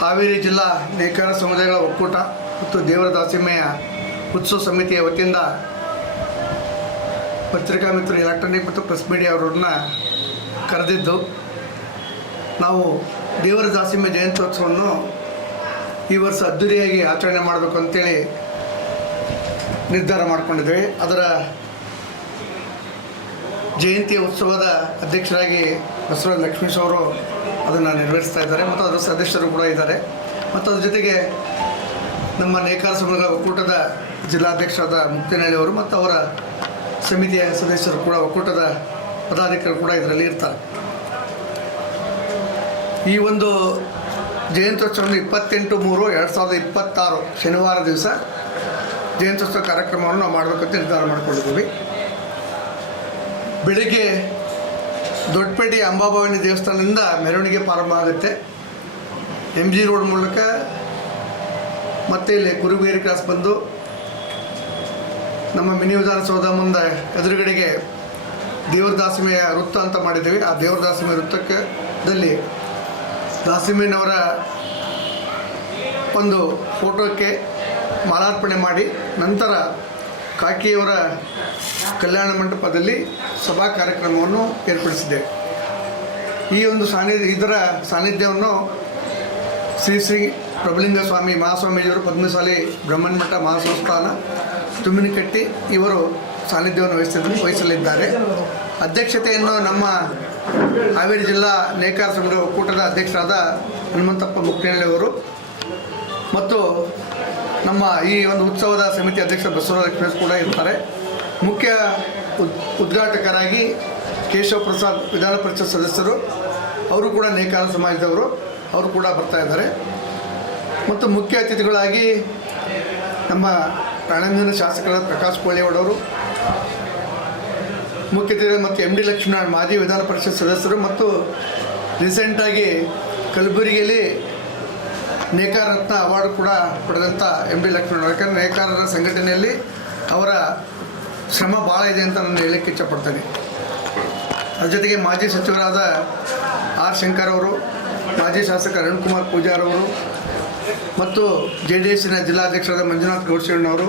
ಹಾವೇರಿ ಜಿಲ್ಲಾ ನೇಕಾರ ಸಮುದಾಯಗಳ ಒಕ್ಕೂಟ ಮತ್ತು ದೇವರ ದಾಸಿಮಯ್ಯ ಉತ್ಸವ ಸಮಿತಿಯ ವತಿಯಿಂದ ಪತ್ರಿಕಾ ಮಿತ್ರರು, ಎಲೆಕ್ಟ್ರಾನಿಕ್ ಮತ್ತು ಪ್ರೆಸ್ ಮೀಡಿಯಾ ಅವರನ್ನ ಕರೆದಿದ್ದು, ನಾವು ದೇವರ ದಾಸಿಮಯ್ಯ ಜಯಂತ್ಯೋತ್ಸವವನ್ನು ಈ ವರ್ಷ ಅದ್ದೂರಿಯಾಗಿ ಆಚರಣೆ ಮಾಡಬೇಕು ಅಂತೇಳಿ ನಿರ್ಧಾರ ಮಾಡಿಕೊಂಡಿದ್ದೇವೆ. ಅದರ ಜಯಂತಿಯ ಉತ್ಸವದ ಅಧ್ಯಕ್ಷರಾಗಿ ಬಸವರಾಜ ಲಕ್ಷ್ಮೀಶ್ ಅವರು ಅದನ್ನು ನಿರ್ವಹಿಸ್ತಾ ಇದ್ದಾರೆ ಮತ್ತು ಅದರ ಸದಸ್ಯರು ಕೂಡ ಇದ್ದಾರೆ. ಮತ್ತು ಅದ್ರ ಜೊತೆಗೆ ನಮ್ಮ ನೇಕಾರ ಸಮುದಾಯ ಒಕ್ಕೂಟದ ಜಿಲ್ಲಾಧ್ಯಕ್ಷರಾದ ಮುಕ್ತಿನಳ್ಳಿ ಅವರು ಮತ್ತು ಅವರ ಸಮಿತಿಯ ಸದಸ್ಯರು ಕೂಡ, ಒಕ್ಕೂಟದ ಪದಾಧಿಕಾರಿಗಳು ಕೂಡ ಇದರಲ್ಲಿ ಇರ್ತಾರೆ. ಈ ಒಂದು ಜಯಂತ್ಯೋತ್ಸವವನ್ನು 28/3/2026 ಶನಿವಾರ ದಿವಸ ಜಯಂತ್ಯೋತ್ಸವ ಕಾರ್ಯಕ್ರಮವನ್ನು ನಾವು ಮಾಡಬೇಕಂತ ನಿರ್ಧಾರ ಮಾಡಿಕೊಂಡಿದ್ದೀವಿ. ಬೆಳಿಗ್ಗೆ ದೊಡ್ಡಪೇಟೆ ಅಂಬಾಭವಾನಿ ದೇವಸ್ಥಾನದಿಂದ ಮೆರವಣಿಗೆ ಪ್ರಾರಂಭ ಆಗುತ್ತೆ. MG ರೋಡ್ ಮೂಲಕ ಮತ್ತೆ ಇಲ್ಲಿ ಕುರುಬೇರಿ ಕ್ರಾಸ್ ಬಂದು ನಮ್ಮ ಮಿನಿ ವಿಧಾನಸೌಧ ಮುಂದೆ ಎದುರುಗಡೆಗೆ ದೇವರ ದಾಸಿಮಯ್ಯ ವೃತ್ತ ಅಂತ ಮಾಡಿದ್ದೀವಿ. ಆ ದೇವರ ದಾಸಿಮಯ್ಯ ವೃತ್ತದಲ್ಲಿ ದಾಸಿಮಯ್ಯನವರ ಒಂದು ಫೋಟೋಕ್ಕೆ ಮಾಲಾರ್ಪಣೆ ಮಾಡಿ ನಂತರ ಕಾಕಿಯವರ ಕಲ್ಯಾಣ ಮಂಟಪದಲ್ಲಿ ಸಭಾ ಕಾರ್ಯಕ್ರಮವನ್ನು ಏರ್ಪಡಿಸಿದ್ದೇವೆ. ಈ ಒಂದು ಇದರ ಸಾನ್ನಿಧ್ಯವನ್ನು ಶ್ರೀ ಶ್ರೀ ಪ್ರಭುಲಿಂಗ ಸ್ವಾಮಿ ಮಹಾಸ್ವಾಮೀಜಿಯವರು, ಪದ್ಮಶಾಲಿ ಬ್ರಹ್ಮನ್ಮಠ ಮಹಾಸಂಸ್ಥಾನ ತುಮ್ಮಿನಕಟ್ಟಿ ಇವರು ಸಾನ್ನಿಧ್ಯವನ್ನು ವಹಿಸಲಿದ್ದಾರೆ. ಅಧ್ಯಕ್ಷತೆಯನ್ನು ನಮ್ಮ ಹಾವೇರಿ ಜಿಲ್ಲಾ ನೇಕಾರ ಸಮುದಾಯ ಒಕ್ಕೂಟದ ಅಧ್ಯಕ್ಷರಾದ ಹನುಮಂತಪ್ಪ ಮುಕ್ತಿನಳ್ಳಿ ಅವರು ಮತ್ತು ನಮ್ಮ ಈ ಒಂದು ಉತ್ಸವದ ಸಮಿತಿ ಅಧ್ಯಕ್ಷ ಬಸವರಾಜ ಲಕ್ಷ್ಮೀಶ್ ಕೂಡ ಇರ್ತಾರೆ. ಮುಖ್ಯ ಉದ್ಘಾಟಕರಾಗಿ ಕೇಶವ ಪ್ರಸಾದ್ ವಿಧಾನ ಪರಿಷತ್ ಸದಸ್ಯರು, ಅವರು ಕೂಡ ನೇಕಾರ ಸಮಾಜದವರು, ಅವರು ಕೂಡ ಬರ್ತಾ ಇದ್ದಾರೆ. ಮತ್ತು ಮುಖ್ಯ ಅತಿಥಿಗಳಾಗಿ ನಮ್ಮ ರಾಣೇಂದ್ರ ಶಾಸಕರಾದ ಪ್ರಕಾಶ್ ಕೋಳಿಯವಡವರು, ಮುಖ್ಯ ಅತಿಥಿ ಮತ್ತು MD ಲಕ್ಷ್ಮೀನಾರಾಯಣ ಮಾಜಿ ವಿಧಾನ ಪರಿಷತ್ ಸದಸ್ಯರು ಮತ್ತು ರೀಸೆಂಟಾಗಿ ಕಲಬುರಗಿಯಲ್ಲಿ ನೇಕಾರ ರತ್ನ ಅವಾರ್ಡ್ ಕೂಡ ಪಡೆದಂಥ MD ಲಕ್ಷ್ಮೀನಾರಾಯಣ. ಯಾಕಂದರೆ ನೇಕಾರರ ಸಂಘಟನೆಯಲ್ಲಿ ಅವರ ಶ್ರಮ ಭಾಳ ಇದೆ ಅಂತ ನಾನು ಹೇಳಕ್ಕೆ ಇಷ್ಟಪಡ್ತೇನೆ. ಅದ್ರ ಜೊತೆಗೆ ಮಾಜಿ ಸಚಿವರಾದ R ಶಂಕರ್ ಅವರು, ಮಾಜಿ ಶಾಸಕ ಅರುಣ್ ಕುಮಾರ್ ಪೂಜಾರ್ ಅವರು ಮತ್ತು JDSನ ಜಿಲ್ಲಾಧ್ಯಕ್ಷರಾದ ಮಂಜುನಾಥ್ ಗೌಡ್ಶಣ್ಣವರು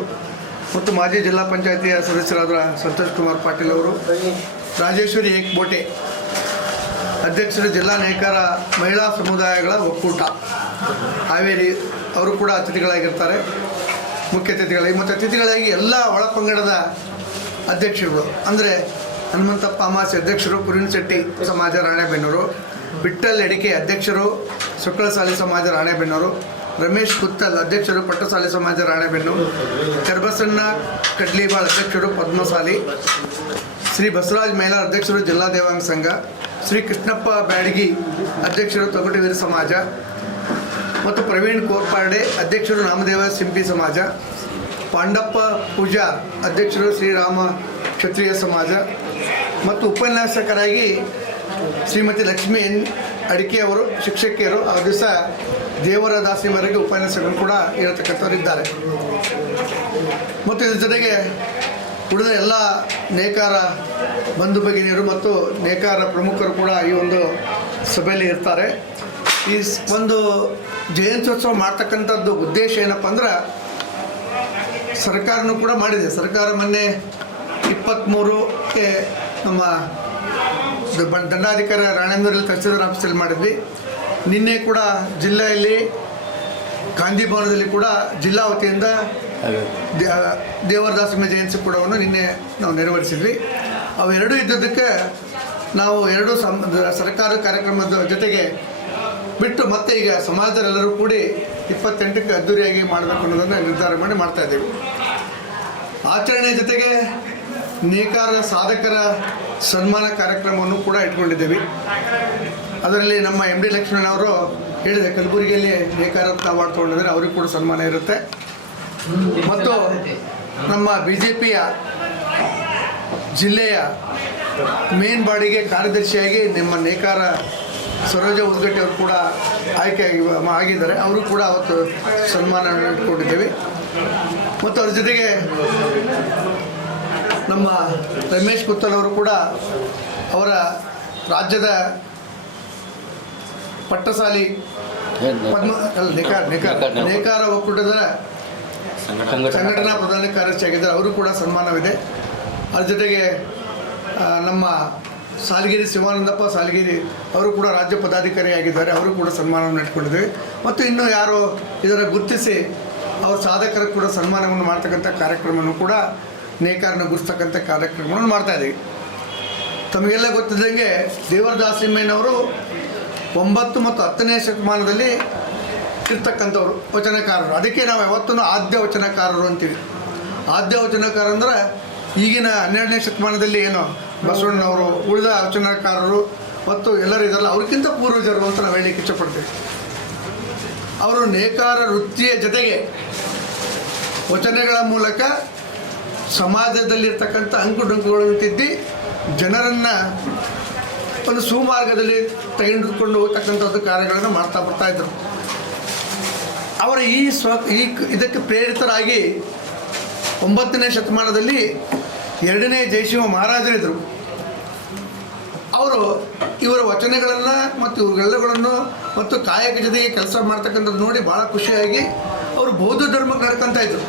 ಮತ್ತು ಮಾಜಿ ಜಿಲ್ಲಾ ಪಂಚಾಯತಿಯ ಸದಸ್ಯರಾದ ಸಂತೋಷ್ ಕುಮಾರ್ ಪಾಟೀಲ್ ಅವರು, ರಾಜೇಶ್ವರಿ ಏಕ್ಬೋಟೆ ಅಧ್ಯಕ್ಷರು ಜಿಲ್ಲಾ ನೇಕಾರ ಮಹಿಳಾ ಸಮುದಾಯಗಳ ಒಕ್ಕೂಟ ಹಾವೇರಿ, ಅವರು ಕೂಡ ಅತಿಥಿಗಳಾಗಿರ್ತಾರೆ, ಮುಖ್ಯ ಅತಿಥಿಗಳಾಗಿ. ಮತ್ತು ಅತಿಥಿಗಳಾಗಿ ಎಲ್ಲ ಒಳಪಂಗಡದ ಅಧ್ಯಕ್ಷರುಗಳು ಅಂದರೆ ಹನುಮಂತಪ್ಪ ಅಮಾಸಿ ಅಧ್ಯಕ್ಷರು ಕುರಿನಶೆಟ್ಟಿ ಸಮಾಜ ರಾಣೆಬೆನ್ನೂರು, ವಿಠ್ಠಲ್ ಎಡಿಕೆ ಅಧ್ಯಕ್ಷರು ಶುಕ್ಲಸಾಲಿ ಸಮಾಜ ರಾಣೆಬೆನ್ನೂರು, ರಮೇಶ್ ಕುತ್ತಲ್ ಅಧ್ಯಕ್ಷರು ಪಟ್ಟಸಾಲಿ ಸಮಾಜ ರಾಣೆಬೆನ್ನೂರು, ಕರ್ಬಸಣ್ಣ ಕಡ್ಲಿಬಾಳ್ ಅಧ್ಯಕ್ಷರು ಪದ್ಮಸಾಲಿ, ಶ್ರೀ ಬಸವರಾಜ್ ಮೇಲಾರ್ ಅಧ್ಯಕ್ಷರು ಜಿಲ್ಲಾ ದೇವಾಂಗ ಸಂಘ, ಶ್ರೀ ಕೃಷ್ಣಪ್ಪ ಬ್ಯಾಡಗಿ ಅಧ್ಯಕ್ಷರು ತೊಗಟವೀರ ಸಮಾಜ ಮತ್ತು ಪ್ರವೀಣ್ ಕೋರ್ಪಾಡೆ ಅಧ್ಯಕ್ಷರು ನಾಮದೇವ ಸಿಂಪಿ ಸಮಾಜ, ಪಾಂಡಪ್ಪ ಪೂಜಾರ್ ಅಧ್ಯಕ್ಷರು ಶ್ರೀರಾಮ ಕ್ಷತ್ರಿಯ ಸಮಾಜ ಮತ್ತು ಉಪನ್ಯಾಸಕರಾಗಿ ಶ್ರೀಮತಿ ಲಕ್ಷ್ಮೀ N ಅಡಿಕೆ ಅವರು ಶಿಕ್ಷಕಿಯರು. ಆ ದಿವಸ ದೇವರ ದಾಸಿಮಯ್ಯರಿಗೆ ಉಪನ್ಯಾಸಕರು ಕೂಡ ಇರತಕ್ಕಂಥವರಿದ್ದಾರೆ. ಮತ್ತು ಇದ್ರ ಜೊತೆಗೆ ಉಳಿದ ಎಲ್ಲ ನೇಕಾರ ಬಂಧು ಭಗಿನಿಯರು ಮತ್ತು ನೇಕಾರ ಪ್ರಮುಖರು ಕೂಡ ಈ ಒಂದು ಸಭೆಯಲ್ಲಿ ಇರ್ತಾರೆ. ಈ ಒಂದು ಜಯಂತ್ಯೋತ್ಸವ ಮಾಡ್ತಕ್ಕಂಥದ್ದು ಉದ್ದೇಶ ಏನಪ್ಪ ಅಂದ್ರೆ, ಸರ್ಕಾರನೂ ಕೂಡ ಮಾಡಿದೆ. ಸರ್ಕಾರ ಮೊನ್ನೆ 23ಕ್ಕೆ ನಮ್ಮ ದಂಡಾಧಿಕಾರಿ ರಾಣೇಂದ್ರಲ್ಲಿ ತಹಸೀಲ್ದಾರ್ ಆಫೀಸಲ್ಲಿ ಮಾಡಿದ್ವಿ. ನಿನ್ನೆ ಕೂಡ ಜಿಲ್ಲೆಯಲ್ಲಿ ಗಾಂಧಿ ಭವನದಲ್ಲಿ ಕೂಡ ಜಿಲ್ಲಾ ವತಿಯಿಂದ ದೇವರ ದಾಸಿಮಯ್ಯ ಜಯಂತಿ ಕೂಡವನ್ನು ನಿನ್ನೆ ನಾವು ನೆರವೇರಿಸಿದ್ವಿ. ಅವೆರಡೂ ಇದ್ದದಕ್ಕೆ ನಾವು ಎರಡು ಸರ್ಕಾರ ಕಾರ್ಯಕ್ರಮದ ಜೊತೆಗೆ ಬಿಟ್ಟು ಮತ್ತೆ ಈಗ ಸಮಾಜದಲ್ಲೆಲ್ಲರೂ ಕೂಡಿ 28ಕ್ಕೆ ಅದ್ದೂರಿಯಾಗಿ ಮಾಡಬೇಕು ಅನ್ನೋದನ್ನು ನಿರ್ಧಾರ ಮಾಡಿ ಮಾಡ್ತಾಯಿದ್ದೀವಿ. ಆಚರಣೆ ಜೊತೆಗೆ ನೇಕಾರ ಸಾಧಕರ ಸನ್ಮಾನ ಕಾರ್ಯಕ್ರಮವನ್ನು ಕೂಡ ಇಟ್ಕೊಂಡಿದ್ದೇವೆ. ಅದರಲ್ಲಿ ನಮ್ಮ MD ಲಕ್ಷ್ಮಣವರು ಹೇಳಿದೆ, ಕಲಬುರಗಿಯಲ್ಲಿ ನೇಕಾರ ರತ್ನ ಅವಾರ್ಡ್ ತೊಗೊಂಡಿದ್ದಾರೆ, ಅವ್ರಿಗೆ ಕೂಡ ಸನ್ಮಾನ ಇರುತ್ತೆ. ಮತ್ತು ನಮ್ಮ BJPಯ ಜಿಲ್ಲೆಯ ಮೇನ್ ಬಾಡಿಗೆ ಕಾರ್ಯದರ್ಶಿಯಾಗಿ ನಮ್ಮ ನೇಕಾರ ಸರೋಜ ಉದ್ಗಟ್ಟಿ ಅವರು ಕೂಡ ಆಗಿದ್ದಾರೆ. ಅವರು ಕೂಡ ಅವತ್ತು ಸನ್ಮಾನ ಇಟ್ಕೊಂಡಿದ್ದೇವೆ. ಮತ್ತು ಅವ್ರ ಜೊತೆಗೆ ನಮ್ಮ ರಮೇಶ್ ಕುತ್ತಲ್ ಅವರು ಕೂಡ ಅವರ ರಾಜ್ಯದ ಪಟ್ಟಸಾಲಿ ನೇಕಾರ ಒಕ್ಕೂಟದ ಸಂಘಟನಾ ಪ್ರಧಾನ ಕಾರ್ಯದರ್ಶಿ ಆಗಿದ್ದಾರೆ, ಅವರು ಕೂಡ ಸನ್ಮಾನವಿದೆ. ಅದ್ರ ಜೊತೆಗೆ ನಮ್ಮ ಸಾಲಗಿರಿ ಶಿವಾನಂದಪ್ಪ ಸಾಲಗಿರಿ ಅವರು ಕೂಡ ರಾಜ್ಯ ಪದಾಧಿಕಾರಿ ಆಗಿದ್ದಾರೆ, ಅವರು ಕೂಡ ಸನ್ಮಾನವನ್ನು ಇಟ್ಕೊಂಡಿದ್ದೇವೆ. ಮತ್ತು ಇನ್ನು ಯಾರು ಇದರ ಗುರುತಿಸಿ ಅವ್ರ ಸಾಧಕರು ಕೂಡ ಸನ್ಮಾನವನ್ನು ಮಾಡ್ತಕ್ಕಂಥ ಕಾರ್ಯಕ್ರಮವನ್ನು ಕೂಡ ನೇಕಾರನ ಗುರುಸ್ತಕ್ಕಂಥ ಕಾರ್ಯಕ್ರಮವನ್ನು ಮಾಡ್ತಾಯಿದ್ದೀವಿ. ತಮಗೆಲ್ಲ ಗೊತ್ತಿದ್ದಂಗೆ ದೇವರದಾಸ್ ಸಿಂಹಯ್ಯನವರು 9 ಮತ್ತು 10ನೇ ಶತಮಾನದಲ್ಲಿ ಇರ್ತಕ್ಕಂಥವ್ರು ವಚನಕಾರರು. ಅದಕ್ಕೆ ನಾವು ಯಾವತ್ತೂ ಆದ್ಯ ವಚನಕಾರರು ಅಂತೀವಿ. ಆದ್ಯ ವಚನಕಾರ ಅಂದರೆ ಈಗಿನ 12ನೇ ಶತಮಾನದಲ್ಲಿ ಏನು ಬಸವಣ್ಣನವರು ಉಳಿದ ವಚನಕಾರರು ಮತ್ತು ಎಲ್ಲರೂ ಇದಲ್ಲ, ಅವ್ರಿಗಿಂತ ಪೂರ್ವಜರು ಅಂತ ನಾವು ಹೇಳಲಿಕ್ಕೆ ಇಷ್ಟಪಡ್ತೀವಿ. ಅವರು ನೇಕಾರ ವೃತ್ತಿಯ ಜೊತೆಗೆ ವಚನಗಳ ಮೂಲಕ ಸಮಾಜದಲ್ಲಿರ್ತಕ್ಕಂಥ ಅಂಕುಡೊಂಕುಗಳನ್ನು ತಿದ್ದಿ ಜನರನ್ನು ಒಂದು ಸುಮಾರ್ಗದಲ್ಲಿ ತೆಗೆದುಕೊಂಡು ಹೋಗ್ತಕ್ಕಂಥದ್ದು ಕಾರ್ಯಗಳನ್ನು ಮಾಡ್ತಾ ಬರ್ತಾಯಿದ್ರು. ಅವರ ಇದಕ್ಕೆ ಪ್ರೇರಿತರಾಗಿ 9ನೇ ಶತಮಾನದಲ್ಲಿ 2ನೇ ಜಯಸಿಂಹ ಮಹಾರಾಜರಿದ್ದರು. ಅವರು ಇವರ ವಚನಗಳನ್ನು ಮತ್ತು ಇವುಗಳೆಲ್ಲಗಳನ್ನು ಮತ್ತು ಕಾಯಕ ಜೊತೆಗೆ ಕೆಲಸ ಮಾಡ್ತಕ್ಕಂಥದ್ದು ನೋಡಿ ಭಾಳ ಖುಷಿಯಾಗಿ ಅವರು ಬೌದ್ಧ ಧರ್ಮಕ್ಕೆ ನಡ್ಕೊತ ಇದ್ರು.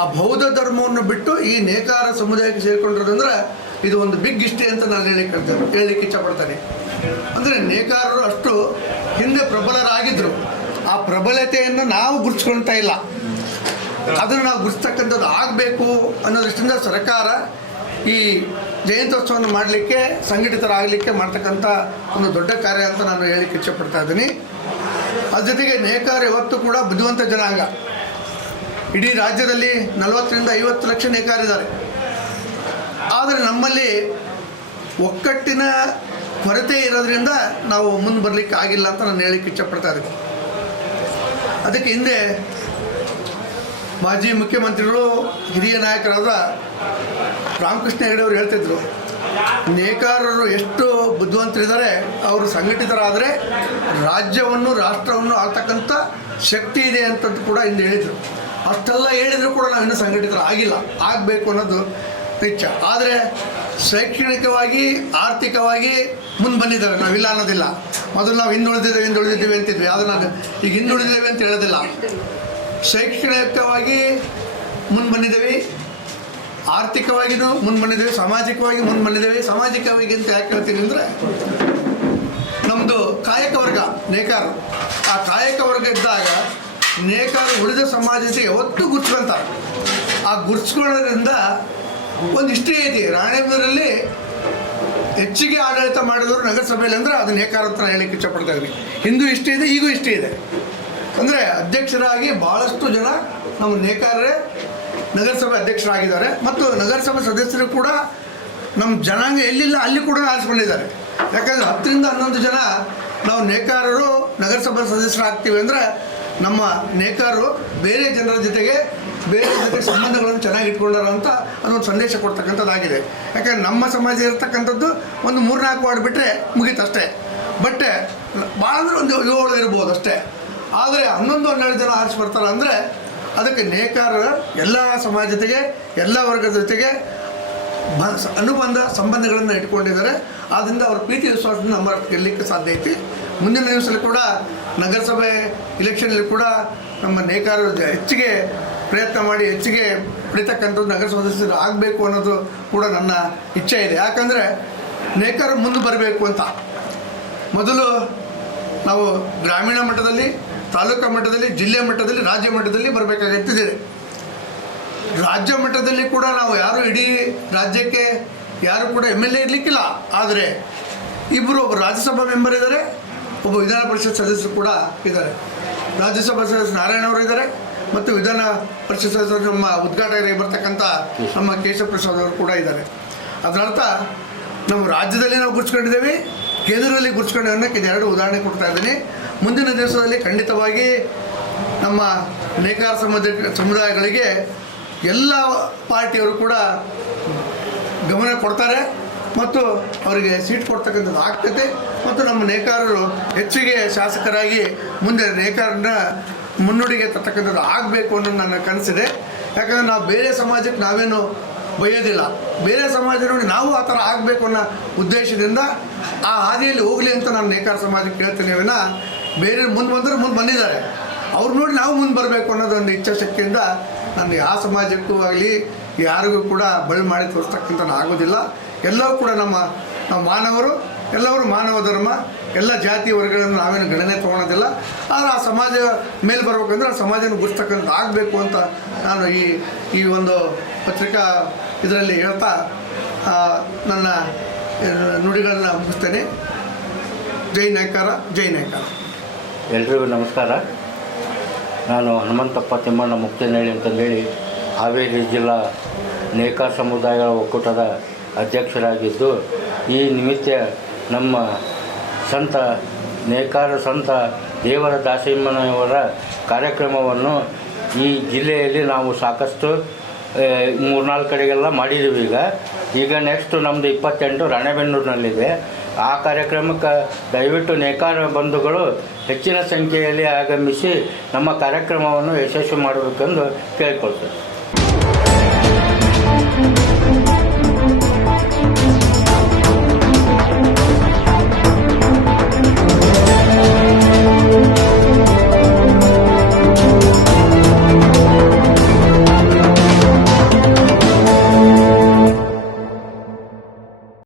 ಆ ಬೌದ್ಧ ಧರ್ಮವನ್ನು ಬಿಟ್ಟು ಈ ನೇಕಾರ ಸಮುದಾಯಕ್ಕೆ ಸೇರಿಕೊಂಡಿರೋದಂದ್ರೆ ಇದು ಒಂದು ಬಿಗ್ ಹಿಸ್ಟ್ರಿ ಅಂತ ನಾನು ಹೇಳಲಿಕ್ಕೆ ಇಷ್ಟಪಡ್ತೇನೆ. ಅಂದರೆ ನೇಕಾರರು ಅಷ್ಟು ಹಿಂದೆ ಪ್ರಬಲರಾಗಿದ್ದರು. ಆ ಪ್ರಬಲತೆಯನ್ನು ನಾವು ಗುರುತಿಸ್ಕೊಳ್ತಾ ಇಲ್ಲ. ಅದನ್ನು ನಾವು ಗುರುತಿಸ್ತಕ್ಕಂಥದ್ದು ಆಗಬೇಕು ಅನ್ನೋ ದೃಷ್ಟಿಯಿಂದ ಸರ್ಕಾರ ಈ ಜಯಂತ್ಯೋತ್ಸವವನ್ನು ಮಾಡಲಿಕ್ಕೆ ಸಂಘಟಿತರಾಗಲಿಕ್ಕೆ ಮಾಡ್ತಕ್ಕಂಥ ಒಂದು ದೊಡ್ಡ ಕಾರ್ಯ ಅಂತ ನಾನು ಹೇಳಲಿಕ್ಕೆ ಇಷ್ಟಪಡ್ತಾ ಇದ್ದೀನಿ. ಅದ್ರ ಜೊತೆಗೆ ನೇಕಾರ ಇವತ್ತು ಕೂಡ ಬುದ್ಧಿವಂತ ಜನಾಂಗ. ಇಡೀ ರಾಜ್ಯದಲ್ಲಿ 40ರಿಂದ 50 ಲಕ್ಷ ನೇಕಾರಿದ್ದಾರೆ. ಆದರೆ ನಮ್ಮಲ್ಲಿ ಒಕ್ಕಟ್ಟಿನ ಕೊರತೆ ಇರೋದ್ರಿಂದ ನಾವು ಮುಂದೆ ಬರಲಿಕ್ಕೆ ಆಗಿಲ್ಲ ಅಂತ ನಾನು ಹೇಳಲಿಕ್ಕೆ ಇಷ್ಟಪಡ್ತಾ ಇದ್ದೀನಿ. ಅದಕ್ಕೆ ಹಿಂದೆ ಮಾಜಿ ಮುಖ್ಯಮಂತ್ರಿಗಳು ಹಿರಿಯ ನಾಯಕರಾದ ರಾಮಕೃಷ್ಣ ಹೆಗಡೆ ಅವರು ಹೇಳ್ತಿದ್ರು, ನೇಕಾರರು ಎಷ್ಟು ಬುದ್ಧಿವಂತರಿದ್ದಾರೆ, ಅವರು ಸಂಘಟಿತರಾದರೆ ರಾಜ್ಯವನ್ನು ರಾಷ್ಟ್ರವನ್ನು ಆಳ್ತಕ್ಕಂಥ ಶಕ್ತಿ ಇದೆ ಅಂತದ್ದು ಕೂಡ ಹಿಂದೆ ಹೇಳಿದರು. ಅಷ್ಟೆಲ್ಲ ಹೇಳಿದರೂ ಕೂಡ ನಾವು ಇನ್ನೂ ಸಂಘಟಿತರಾಗಿಲ್ಲ. ಆಗಬೇಕು ಅನ್ನೋದು ನಿಜ. ಆದರೆ ಶೈಕ್ಷಣಿಕವಾಗಿ ಆರ್ಥಿಕವಾಗಿ ಮುಂದೆ ಬಂದಿದ್ದಾರೆ, ನಾವಿಲ್ಲ ಅನ್ನೋದಿಲ್ಲ. ಮೊದಲು ನಾವು ಹಿಂದುಳಿದಿದ್ದೇವೆ ಅಂತಿದ್ವಿ. ಆದರೆ ನಾನು ಈಗ ಹಿಂದುಳಿದಿದ್ದೇವೆ ಅಂತ ಹೇಳೋದಿಲ್ಲ. ಶೈಕ್ಷಣಿಕವಾಗಿ ಮುಂದೆ ಬಂದಿದ್ದೇವೆ, ಆರ್ಥಿಕವಾಗಿಯೂ ಮುಂದೆ ಬಂದಿದ್ದೇವೆ, ಸಾಮಾಜಿಕವಾಗಿ ಮುಂದೆ ಬಂದಿದ್ದೇವೆ. ಸಾಮಾಜಿಕವಾಗಿ ಅಂತ ಯಾಕೆ ಹೇಳ್ತೀನಿ ಅಂದರೆ, ನಮ್ಮದು ಕಾಯಕ ವರ್ಗ ನೇಕಾರರು. ಆ ಕಾಯಕ ವರ್ಗ ಇದ್ದಾಗ ನೇಕಾರರು ಉಳಿದ ಸಮಾಜಕ್ಕೆ ಯಾವತ್ತೂ ಗುರ್ಸ್ಕೊಂತಾರೆ. ಆ ಗುರ್ಸ್ಕೊಳ್ಳೋದ್ರಿಂದ ಒಂದು ಹಿಸ್ಟ್ರಿ ಐತಿ. ರಾಣೆಬೆನ್ನೂರಲ್ಲಿ ಹೆಚ್ಚಿಗೆ ಆಡಳಿತ ಮಾಡಿದವರು ನಗರಸಭೆಯಲ್ಲಿ ಅಂದರೆ ಅದು ನೇಕಾರ ಅಂತ ಹೇಳಲಿಕ್ಕೆ ಇಷ್ಟಪಡ್ತಾ ಇದ್ದೀನಿ. ಹಿಂದೂ ಹಿಸ್ಟ್ರಿ ಇದೆ, ಈಗೂ ಹಿಸ್ಟ್ರಿ ಇದೆ. ಅಂದರೆ ಅಧ್ಯಕ್ಷರಾಗಿ ಭಾಳಷ್ಟು ಜನ ನಮ್ಮ ನೇಕಾರರೇ ನಗರಸಭೆ ಅಧ್ಯಕ್ಷರಾಗಿದ್ದಾರೆ. ಮತ್ತು ನಗರಸಭೆ ಸದಸ್ಯರು ಕೂಡ ನಮ್ಮ ಜನಾಂಗ ಎಲ್ಲಿಲ್ಲ ಅಲ್ಲಿ ಕೂಡ ಆರಿಸ್ಕೊಂಡಿದ್ದಾರೆ. ಯಾಕಂದರೆ 10ರಿಂದ 11 ಜನ ನಾವು ನೇಕಾರರು ನಗರಸಭೆ ಸದಸ್ಯರಾಗ್ತೀವಿ ಅಂದರೆ ನಮ್ಮ ನೇಕಾರರು ಬೇರೆ ಜನರ ಜೊತೆಗೆ ಸಂಬಂಧಗಳನ್ನು ಚೆನ್ನಾಗಿ ಇಟ್ಕೊಂಡಾರ ಅಂತ ಅದೊಂದು ಸಂದೇಶ ಕೊಡ್ತಕ್ಕಂಥದ್ದಾಗಿದೆ. ಯಾಕಂದರೆ ನಮ್ಮ ಸಮಾಜ ಇರ್ತಕ್ಕಂಥದ್ದು ಒಂದು 3-4 ವಾರ್ಡ್ ಬಿಟ್ಟರೆ ಮುಗೀತು ಅಷ್ಟೇ. ಬಟ್ ಭಾಳ ಅಂದರೆ ಒಂದು 7 ಇರ್ಬೋದು ಅಷ್ಟೇ. ಆದರೆ 11-12 ಜನ ಆರಿಸಿ ಬರ್ತಾರೆ ಅಂದರೆ ಅದಕ್ಕೆ ನೇಕಾರರ ಎಲ್ಲ ಸಮಾಜ ಜೊತೆಗೆ ಎಲ್ಲ ವರ್ಗದ ಜೊತೆಗೆ ಅನುಬಂಧ ಸಂಬಂಧಗಳನ್ನು ಇಟ್ಕೊಂಡಿದ್ದಾರೆ. ಆದ್ದರಿಂದ ಅವ್ರ ಪ್ರೀತಿ ವಿಶ್ವಾಸದಿಂದ ನಮ್ಮ ಗೆಲ್ಲಲಿಕ್ಕೆ ಸಾಧ್ಯ ಐತಿ. ಮುಂದಿನ ದಿವಸದಲ್ಲಿ ಕೂಡ ನಗರಸಭೆ ಇಲೆಕ್ಷನಲ್ಲಿ ಕೂಡ ನಮ್ಮ ನೇಕಾರರು ಹೆಚ್ಚಿಗೆ ಪ್ರಯತ್ನ ಮಾಡಿ ಹೆಚ್ಚಿಗೆ ಪಡಿತಕ್ಕಂಥದ್ದು ನಗರಸಭೆ ಸದಸ್ಯರು ಆಗಬೇಕು ಅನ್ನೋದು ಕೂಡ ನನ್ನ ಇಚ್ಛೆ ಇದೆ. ಯಾಕಂದರೆ ನೇಕಾರರು ಮುಂದೆ ಬರಬೇಕು ಅಂತ ಮೊದಲು ನಾವು ಗ್ರಾಮೀಣ ಮಟ್ಟದಲ್ಲಿ, ತಾಲೂಕು ಮಟ್ಟದಲ್ಲಿ, ಜಿಲ್ಲೆ ಮಟ್ಟದಲ್ಲಿ, ರಾಜ್ಯ ಮಟ್ಟದಲ್ಲಿ ಬರಬೇಕಾಗುತ್ತಿದೆ. ರಾಜ್ಯ ಮಟ್ಟದಲ್ಲಿ ಕೂಡ ನಾವು ಯಾರು ಇಡೀ ರಾಜ್ಯಕ್ಕೆ ಯಾರು ಕೂಡ MLA ಇರಲಿಕ್ಕಿಲ್ಲ. ಆದರೆ ಒಬ್ಬ ರಾಜ್ಯಸಭಾ ಮೆಂಬರ್ ಇದ್ದಾರೆ, ಒಬ್ಬ ವಿಧಾನ ಪರಿಷತ್ ಸದಸ್ಯರು ಕೂಡ ಇದ್ದಾರೆ. ರಾಜ್ಯಸಭಾ ಸದಸ್ಯರು ನಾರಾಯಣ ಅವರು ಇದ್ದಾರೆ ಮತ್ತು ವಿಧಾನ ಪರಿಷತ್ ಸದಸ್ಯರು ನಮ್ಮ ಉದ್ಘಾಟಕರಿಗೆ ಬರ್ತಕ್ಕಂಥ ನಮ್ಮ ಕೇಶವ ಪ್ರಸಾದ್ ಅವರು ಕೂಡ ಇದ್ದಾರೆ. ಅದರರ್ಥ ನಾವು ರಾಜ್ಯದಲ್ಲಿ ನಾವು ಗುರ್ಸ್ಕೊಂಡಿದ್ದೇವೆ, ಕೇಂದ್ರದಲ್ಲಿ ಗುರ್ಸ್ಕೊಂಡಿದ್ದೇವೆ ಅನ್ನೋಕ್ಕೆ 2 ಉದಾಹರಣೆ ಕೊಡ್ತಾ ಇದ್ದೀನಿ. ಮುಂದಿನ ದಿವಸದಲ್ಲಿ ಖಂಡಿತವಾಗಿ ನಮ್ಮ ನೇಕಾರ ಸಮುದಾಯಗಳಿಗೆ ಎಲ್ಲ ಪಾರ್ಟಿಯವರು ಕೂಡ ಗಮನ ಕೊಡ್ತಾರೆ ಮತ್ತು ಅವರಿಗೆ ಸೀಟ್ ಕೊಡ್ತಕ್ಕಂಥದ್ದು ಆಗ್ತದೆ. ಮತ್ತು ನಮ್ಮ ನೇಕಾರರು ಹೆಚ್ಚಿಗೆ ಶಾಸಕರಾಗಿ ಮುಂದೆ ನೇಕಾರನ ಮುನ್ನುಡಿಗೆ ತರ್ತಕ್ಕಂಥದ್ದು ಆಗಬೇಕು ಅನ್ನೋದು ನನ್ನ ಕನಸಿದೆ. ಯಾಕಂದರೆ ನಾವು ಬೇರೆ ಸಮಾಜಕ್ಕೆ ನಾವೇನು ಬೈಯೋದಿಲ್ಲ, ಬೇರೆ ಸಮಾಜ ನೋಡಿ ನಾವು ಆ ಥರ ಆಗಬೇಕು ಅನ್ನೋ ಉದ್ದೇಶದಿಂದ ಆ ಹಾದಿಯಲ್ಲಿ ಹೋಗಲಿ ಅಂತ ನಾನು ನೇಕಾರ ಸಮಾಜಕ್ಕೆ ಹೇಳ್ತೀನಿ ವಿನ ಬೇರೆ ಮುಂದೆ ಬಂದರೂ ಮುಂದೆ ಬಂದಿದ್ದಾರೆ. ಅವ್ರು ನೋಡಿ ನಾವು ಮುಂದೆ ಬರಬೇಕು ಅನ್ನೋದೊಂದು ಇಚ್ಛಾಶಕ್ತಿಯಿಂದ ನಾನು ಯಾವ ಸಮಾಜಕ್ಕೂ ಆಗಲಿ ಯಾರಿಗೂ ಕೂಡ ಬಳಿ ಮಾಡಿ ತೋರಿಸ್ತಕ್ಕಂಥ ಆಗೋದಿಲ್ಲ. ಎಲ್ಲವೂ ಕೂಡ ನಾವು ಮಾನವರು, ಎಲ್ಲರೂ ಮಾನವ ಧರ್ಮ, ಎಲ್ಲ ಜಾತಿ ವರ್ಗಗಳನ್ನು ನಾವೇನು ಗಣನೆ ತೊಗೊಳೋದಿಲ್ಲ. ಆದರೆ ಆ ಸಮಾಜ ಮೇಲೆ ಬರ್ಬೇಕಂದ್ರೆ ಆ ಸಮಾಜನ ಗುರ್ತಕ್ಕಂಥ ಆಗಬೇಕು ಅಂತ ನಾನು ಈ ಒಂದು ಪತ್ರಿಕಾ ಇದರಲ್ಲಿ ಹೇಳ್ತಾ ನನ್ನ ನುಡಿಗಳನ್ನ ಮುಗಿಸ್ತೇನೆ. ಜೈ ನೇಕಾರ, ಜೈ ನೇಕಾರ. ಎಲ್ರಿಗೂ ನಮಸ್ಕಾರ. ನಾನು ಹನುಮಂತಪ್ಪ ತಿಮ್ಮಣ್ಣ ಮುಕ್ತೇನಹಳ್ಳಿ ಅಂತಂದೇಳಿ ಹಾವೇರಿ ಜಿಲ್ಲಾ ನೇಕಾರ ಸಮುದಾಯಗಳ ಒಕ್ಕೂಟದ ಅಧ್ಯಕ್ಷರಾಗಿದ್ದು, ಈ ನಿಮಿತ್ತ ನಮ್ಮ ನೇಕಾರ ಸಂತ ದೇವರ ದಾಸಮ್ಮನವರ ಕಾರ್ಯಕ್ರಮವನ್ನು ಈ ಜಿಲ್ಲೆಯಲ್ಲಿ ನಾವು ಸಾಕಷ್ಟು 3-4 ಕಡೆಗೆಲ್ಲ ಮಾಡಿದ್ದೀವಿ. ಈಗ ನೆಕ್ಸ್ಟ್ ನಮ್ಮದು 28 ರಾಣೆಬೆನ್ನೂರಿನಲ್ಲಿದೆ. ಆ ಕಾರ್ಯಕ್ರಮಕ್ಕೆ ದಯವಿಟ್ಟು ನೇಕಾರ ಬಂಧುಗಳು ಹೆಚ್ಚಿನ ಸಂಖ್ಯೆಯಲ್ಲಿ ಆಗಮಿಸಿ ನಮ್ಮ ಕಾರ್ಯಕ್ರಮವನ್ನು ಯಶಸ್ವಿ ಮಾಡಬೇಕೆಂದು ಕೇಳಿಕೊಳ್ತೇವೆ.